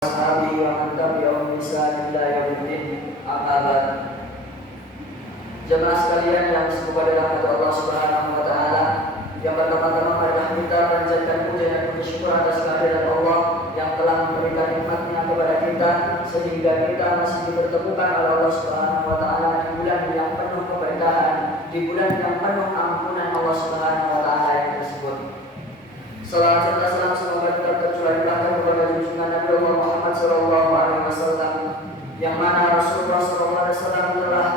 Ashabi wa man tabi'ahum bi ihsan ila yaumiddin. Amma ba'd. Jemaah sekalian yang semoga dirahmati Allah Subhanahu wa taala, yang pertama-tama marilah kita panjatkan puja dan puji syukur atas kehadiran Allah yang telah memberikan nikmat-Nya kepada kita sehingga kita masih dipertemukan oleh Allah Subhanahu wa taala di bulan yang penuh keberkahan, di bulan yang penuh ampunan Allah Subhanahu wa taala yang tersebut. Salam serta salam semoga tetap tercurahkan kepada junjungan Nabi Allah Muhammad SAW, yang mana Rasulullah SAW telah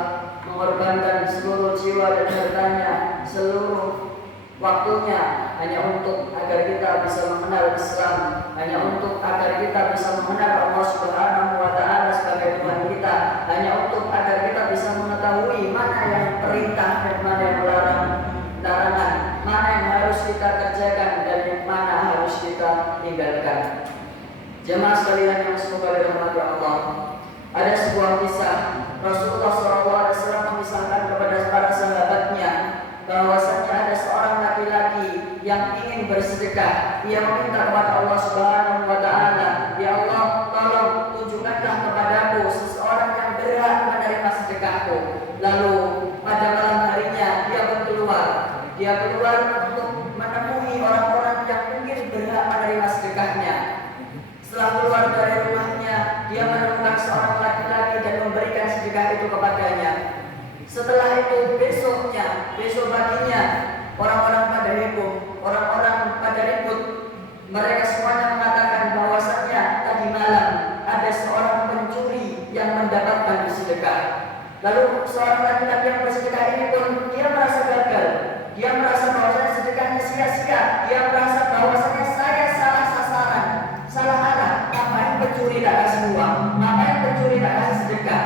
mengorbankan seluruh jiwa dan hartanya, seluruh waktunya hanya untuk agar kita bisa mengenal Islam, hanya untuk agar kita bisa mengenal Allah Subhanahu wa taala sebagai Tuhan kita, hanya untuk agar kita bisa mengetahui mana yang perintah dan mana yang larangan, mana yang harus kita kerjakan dan yang mana harus kita tinggalkan. Jemaah sekalian yang semoga dirahmati Allah, ada sebuah kisah Rasulullah SAW memisahkan kepada para sahabatnya bahwasanya ada seorang laki-laki yang ingin bersedekah. Ia meminta kepada Allah Subhanahu wa taala, "Ya Allah, tolong tunjukkanlah kepadaku seseorang yang berhak menerima sedekahku." Lalu pada malam harinya dia keluar untuk menemui orang-orang yang mungkin berhak menerima sedekahnya. Setelah keluar dari rumahnya, dia menemukan seorang laki-laki dan memberikan sedekah itu kepadanya. Setelah itu besok paginya, orang-orang pada heboh, orang-orang pada ribut. Mereka semuanya mengatakan bahwasannya tadi malam ada seorang pencuri yang mendapatkan sedekah. Lalu seorang laki-laki yang bersedekah ini pun dia merasa gagal. Dia merasa bahwasanya sedekahnya sia-sia. Dia merasa bahwasanya saya salah sasaran, salah arah. Ngapain pencuri tak kasih uang? Ngapain pencuri tak kasih sedekah?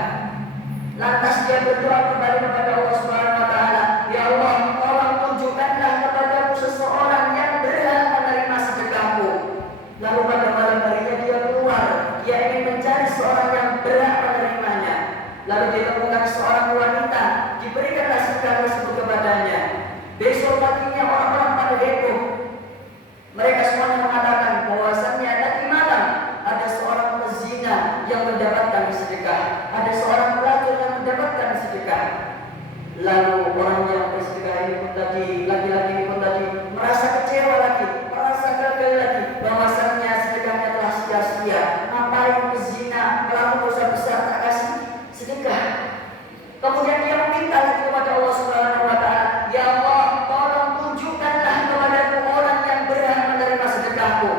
Lantas dia berdoa kembali kepada Allah Subhanahu wa taala, "Ya Allah, tolong tunjukkanlah kepadaku seseorang yang berhak menerima sedekahku." Lalu pada malam harinya dia keluar. Dia ingin mencari seorang yang berhak menerimanya. Lalu ditemukan seorang wanita, diberikanlah sedekah tersebut kepadanya. Besok paginya orang-orang pada heboh. Mereka semuanya mengatakan bahwasannya tadi malam ada seorang pezina yang mendapatkan sedekah, ada seorang pelacur yang mendapatkan sedekah. Lalu orang yang bersedekah ini pun tadi, laki-laki ini pun tadi merasa kecewa lagi, merasa gagal lagi, bahwasannya sedekahnya telah sia-sia. Ngapain pezina, pelaku dosa besar tak kasih sedekah? Kemudian dia meminta lagi kepada Allah Subhanahu wa taala, "Ya Allah, tolong tunjukkanlah kepadaku orang yang berhak menerima sedekahku."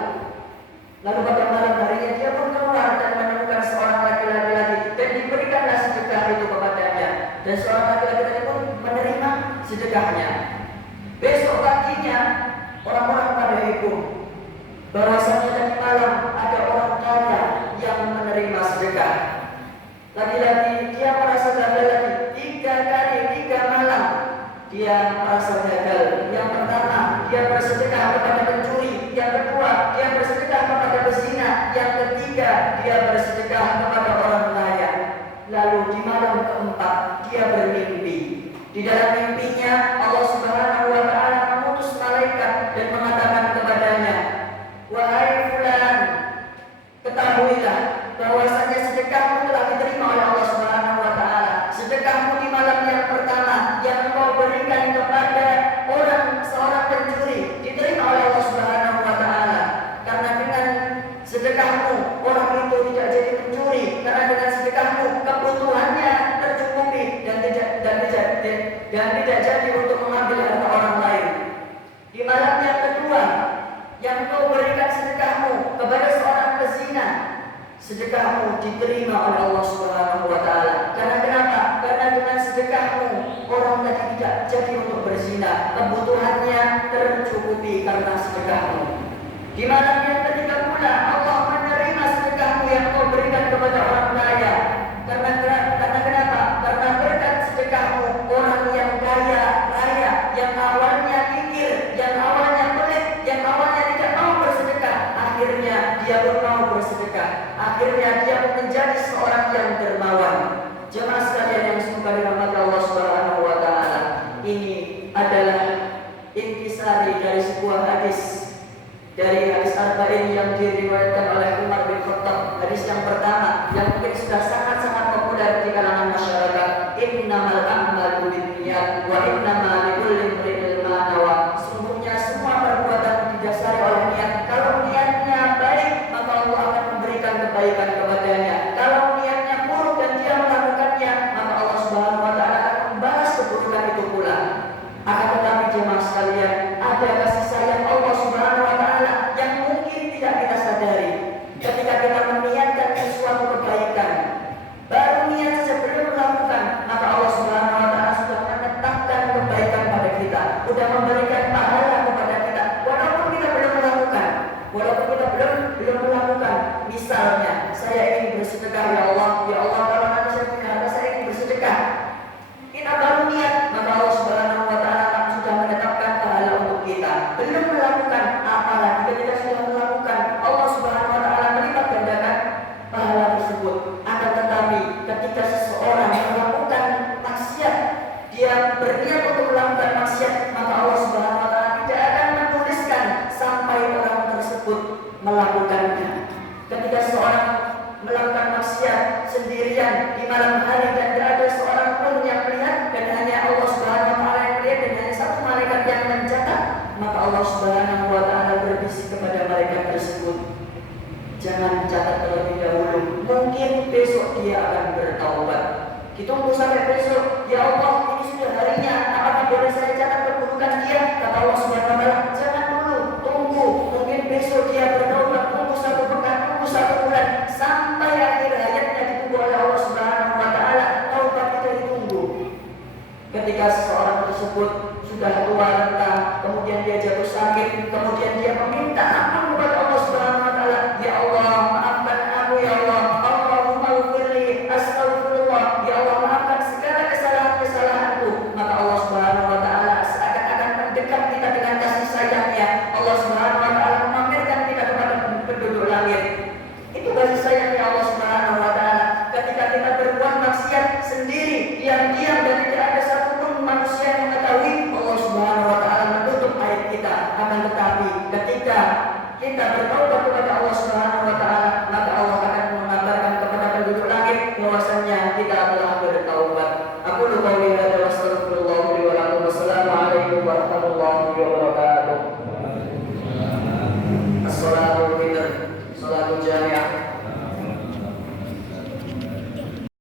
Lalu pada malam harinya dia pun keluar dan menemukan seorang laki-laki lagi dan diberikanlah sedekah itu kepadanya. Dan seorang laki-laki tadi pun menerima sedekahnya. Besok paginya orang-orang pada heboh bahwasanya tadi malam ada orang kaya yang menerima sedekah. Lagi-lagi dia merasa gagal lagi. 3 malam dia merasa gagal. Yang pertama dia bersedekah kepada pencuri, yang kedua dia bersedekah kepada pezina, yang ketiga dia bersedekah kepada orang kaya. Lalu di malam keempat dia bermimpi. Di dalam mimpinya Allah Subhanahu wa taala mengutus malaikat dan mengatakan kepadanya, "Wahai fulan, ketahuilah bahwasanya sedekahmu telah diterima oleh Allah Subhanahu wa taala. Sedekahmu di malam yang pertama yang engkau berikan kepada seorang pencuri diterima oleh Allah Subhanahu wa taala. Karena dengan sedekahmu orang itu tidak jadi pencuri, karena dengan sedekahmu kebutuhannya tercukupi dan tidak jadi untuk mengambil harta orang lain. Di malam yang kedua yang engkau berikan sedekahmu kepada seorang pezina, sedekahmu diterima oleh Allah Subhanahu wa taala. Karena kenapa? Karena dengan sedekahmu orang tadi tidak jadi untuk berzina, kebutuhannya tercukupi karena sedekahmu. Di malam yang ketiga pula Allah menerima sedekahmu yang kau berikan kepada orang kaya. Karena kenapa? Karena berkat sedekahmu orang yang kaya raya, yang awalnya kikir, yang awalnya pelit, yang awalnya tidak mau bersedekah, akhirnya dia pun mau bersedekah. Akhirnya dia menjadi seorang yang dermawan. Jemaah sekalian yang semoga dirahmati Allah Subhanahu wa taala, ini adalah intisari dari sebuah hadis, dari hadis arba'in yang diriwayatkan oleh Umar bin Khattab Hadis yang pertama yang mungkin sudah sangat-sangat populer di kalangan masyarakat, innamal a'malu binniyat wa innamal likulli imri'in ma nawa. Sungguhnya semua perbuatan didasari oleh niat. Kalau niatnya baik, maka Allah akan memberikan kebaikan kepadanya. Kalau niatnya buruk dan dia melakukannya, maka Allah Subhanahu wa taala akan membalas keburukan itu pula. Akan tetapi jemaah sekalian, ada kasih sayang Allah Subhanahu wa taala yang mungkin tidak kita sadari. Ketika kita meniatkan sesuatu kebaikan, baru niat saja belum melakukan, maka Allah Subhanahu wa taala sudah menetapkan kebaikan pada kita, sudah memberikan pahala kepada kita walaupun kita belum melakukan. Belum melakukan. Misalnya, saya ingin bersedekah, ya Allah kalau nanti saya punya harta saya ingin bersedekah. Kita baru niat, maka Allah Subhanahu wa taala sudah menetapkan pahala untuk kita. Belum melakukan, apalagi ketika sudah melakukan, Allah Subhanahu wa taala melipat gandakan pahala tersebut. Akan tetapi ketika seseorang melakukan maksiat, dia berniat untuk melakukan maksiat, maka Allah Subhanahu wa taala tidak akan menuliskan sampai orang tersebut melakukannya. Ketika seorang melakukan maksiat sendirian di malam hari dan tidak ada seorang pun yang melihat, dan hanya Allah Subhanahu wa taala yang melihat dan hanya satu malaikat yang mencatat, maka Allah Subhanahu wa taala berbisik kepada malaikat tersebut, jangan catat terlebih dahulu, mungkin besok dia akan bertaubat. Ditunggu sampai besok, ya Allah ini sudah harinya, apakah boleh saya catat keburukan dia? Kata Allah Subhanahu wa taala, jangan dulu, tunggu, mungkin besok dia bertaubat. Tunggu 1 pekan, tunggu 1 bulan, sampai akhir hayatnya ditunggu oleh Allah Subhanahu wa taala. Taubat kita ditunggu. Ketika seseorang tersebut sudah tua renta, kemudian dia jatuh sakit, kemudian dia meminta ampun kepada Allah Subhanahu wa taala, ya Allah maafkan aku, ya Allah, Allahumma ghfirli, astaghfirullah, ya Allah maafkan segala kesalahan-kesalahanku. Maka Allah Subhanahu wa taala seakan-akan mendekat kita dengan kasih sayangnya. Allah Subhanahu wa taala memamerkan kita kepada penduduk langit. Itu kasih sayangnya Allah Subhanahu wa taala. Ketika kita berbuat maksiat sendiri, diam-diam dan tidak ada satupun manusia yang mengetahui, Allah Subhanahu wa taala menutup aib kita. Akan tetapi ketika kita bertaubat